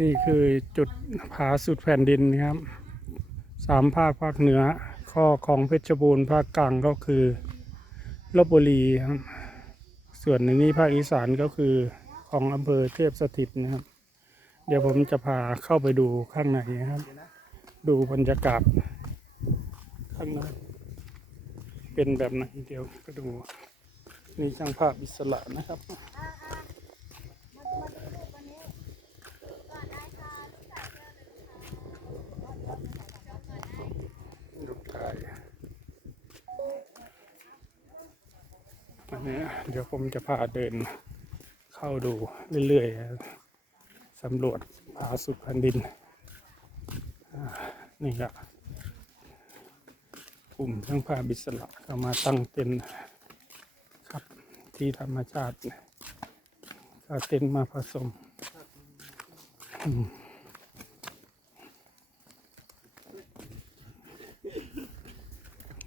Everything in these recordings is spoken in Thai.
นี่คือจุดผาสุดแผ่นดินนะครับสามภาคภาคเหนือ ข้อของเพชรบูรณ์ภาคกลางก็คือลบบุรีครับ ส่วนในนี้ภาคอีสานก็คือของอำเภอเทพสถิตนะครับ เดี๋ยวผมจะพาเข้าไปดูข้างในนะครับ ดูบรรยากาศข้างในเป็นแบบไหนเดี๋ยวก็ดู นี่ช่างภาพอิสระนะครับ ลูกถ่ายอันนี้เดี๋ยว ผมจะพาเดินเข้าดูเรื่อยๆสำรวจผาสุดแผ่นดิน นี่ครับกลุ่มช่างภาพอิสระก็มาตั้งเต็นท์ครับที่ธรรมชาติก็เต็นท์มาผสมอืม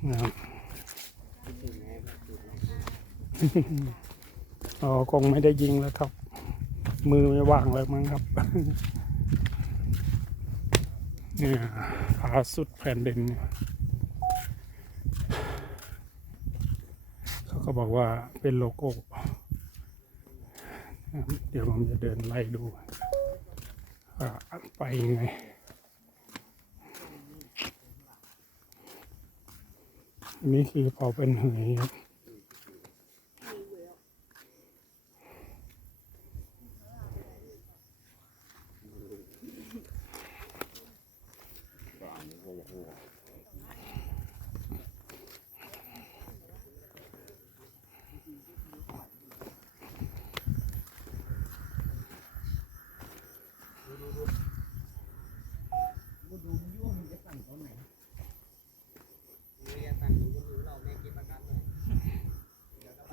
นะครับ อ๋อคงไม่ได้ยิงแล้วครับ มือไม่ว่างแล้วมั้งครับเนี่ยผาสุดแผ่นดินเนี่ยเขาก็บอกว่าเป็นโลโก้ เดี๋ยวผมจะเดินไล่ดูว่าไปยังไงนนี้คือเผาเป็นเหยครับ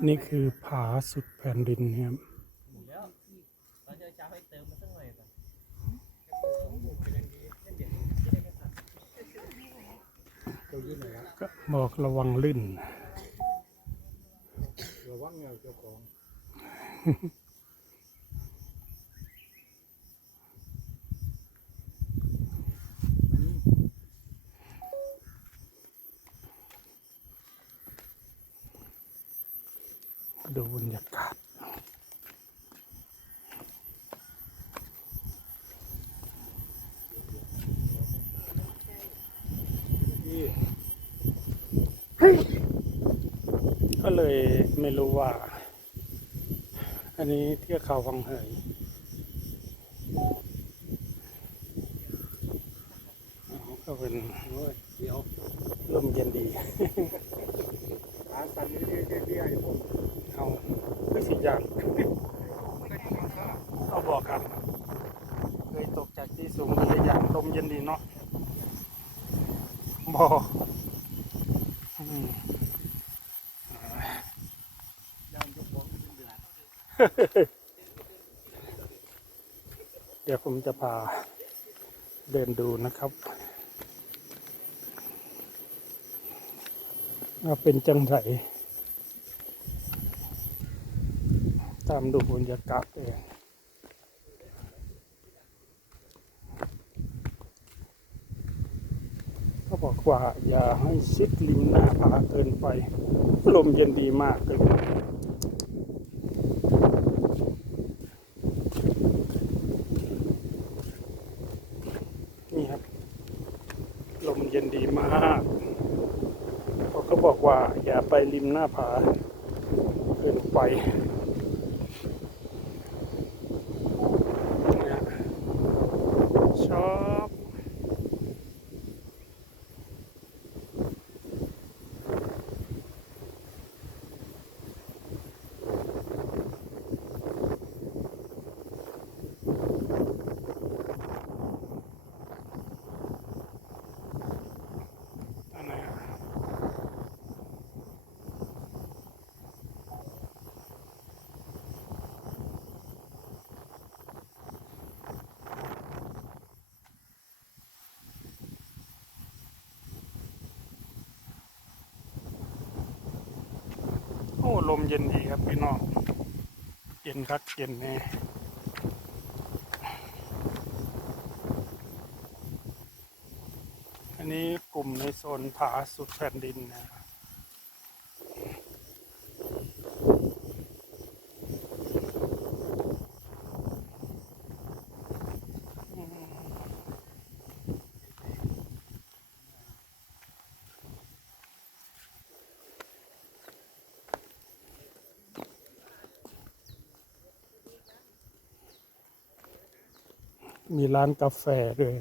นี่คือผาสุดแผ่นดินครับก็บอกระวังลื่น ระวังเงาเจ้าของ ดูบรรยากาศ ก็เลยไม่รู้ว่า อันนี้เที่ยวเขาวังเหยก็เป็นเดี๋ยวลมเย็นดีขาสันนี่ที่ที่ที่ไอ้ผมเอาไม่สิอย่างเอาบอกครับเคยตกจากที่สูงก็เลยอย่างลมเย็นดีเนาะบอกอืม ย่างเจ้าของเป็นเดือน เดี๋ยว ผมจะพาเดินดูนะครับว่าเป็นจังไรตามดูบรรยากาศเองเขาบอกว่าอย่าให้ชิดริมหน้าผาเกินไป ลมเย็นดีมากเลย นี่ครับ ลมเย็นดีมากเขาก็บอกว่า อย่าไปริม หน้าผาขึ้นไปชอบ ลมเย็นดีครับพี่น้องเย็นครับเย็นแน่อันนี้กลุ่มในโซนผาสุดแผ่นดินนะครับ มีร้านกาแฟด้วย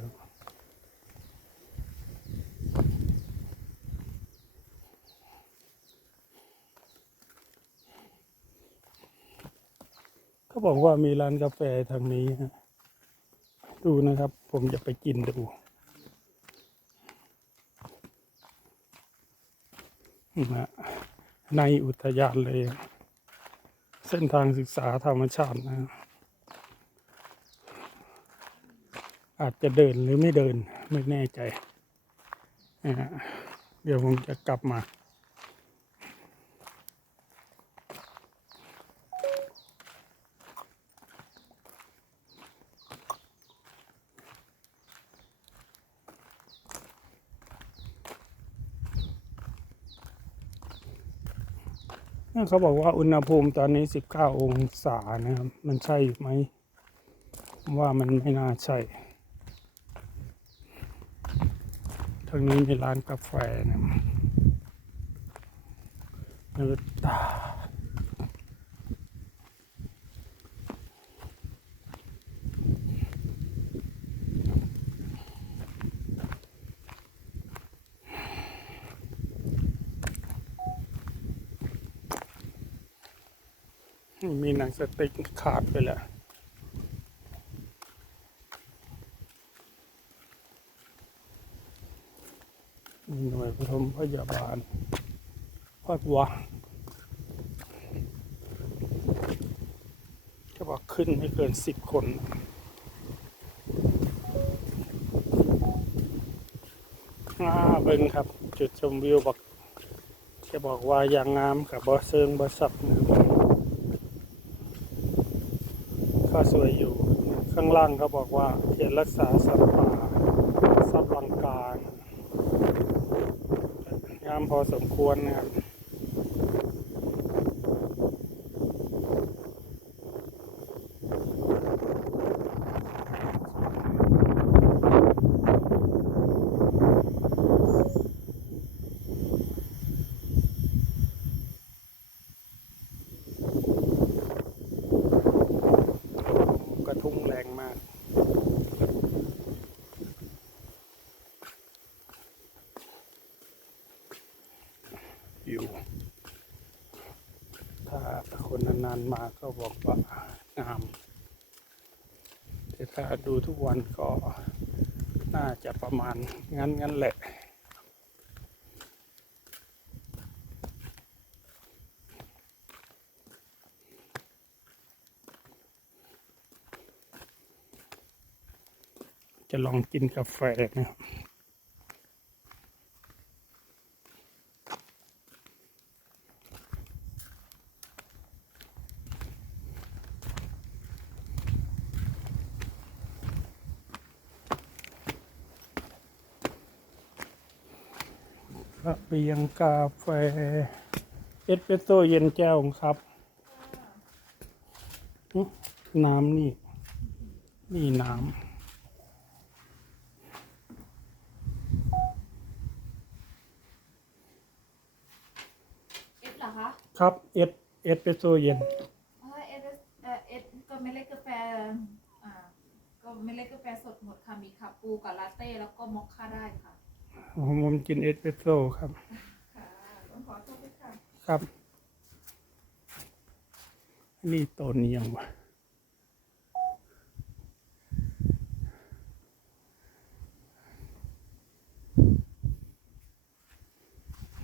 เขาบอกว่ามีร้านกาแฟทางนี้ฮะดูนะครับ ผมจะไปกินดูนะในอุทยานเลย เส้นทางศึกษาธรรมชาตินะ อาจจะเดินหรือไม่เดินไม่แน่ใจนะเดี๋ยวผมจะกลับมา เขาบอกว่าอุณหภูมิตอนนี้ 19 องศานะครับ มันใช่ไหม ว่ามันไม่น่าใช่ ทางนี้มีร้านกาแฟนะเออตามีหนังสติ๊กขาดไปแล้ว หน่วยปฐมพยาบาลพัดวังจะบอกขึ้นไม่เกินสิบคนอ่าเบิ่งครับ จุดชมวิวบอกจะบอกว่าอย่างงามกับบอเซิงบอสับนะครับข้าสวยอยู่ข้างล่างเขาบอกว่าเขตรักษาสัตว์ป่าซับลังกางามพอสมควรนะครับ กระทุ่งแรงมาก อยู่ ถ้าคนนานๆมาก็บอกว่างาม แต่ถ้าดูทุกวันก็น่าจะประมาณงั้นงั้นแหละจะลองกินกาแฟนะครับ ระเบียงกาแฟ เอสเปรสโซ่เย็นแก้วครับอื้อน้ำนี่ นี่น้เอสเหรอคะำครับเอสเอสเปรสโซ่เย็นเออเอสเอ่อเอสก็ไม่เล็กกาแฟอ่าก็ไม่เล็กกาแฟสดหมดค่ะ มีคาปูกับลาเต้ แล้วก็มอคค่าได้ค่ะ ผมผมกินเอสเปรสโซ่ครับ ครับ นี่ต้นยังวะ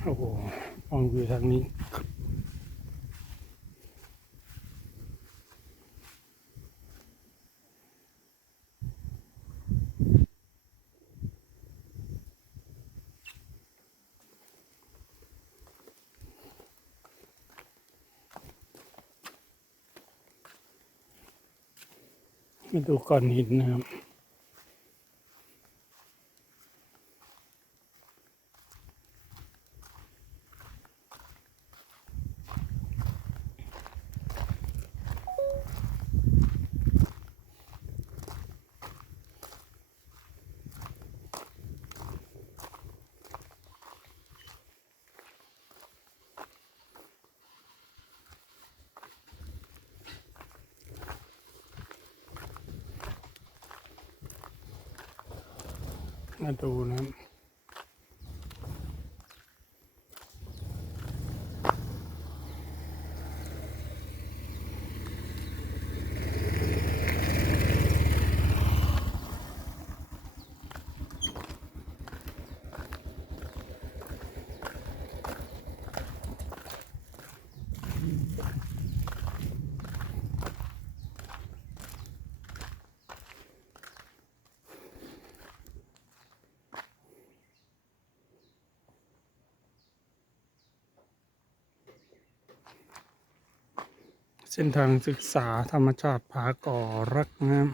โอ้โหมองวิวทางนี้ มาดูก้อนหินนะครับ มา เส้นทางศึกษาธรรมชาติผาก่อรักนะครับ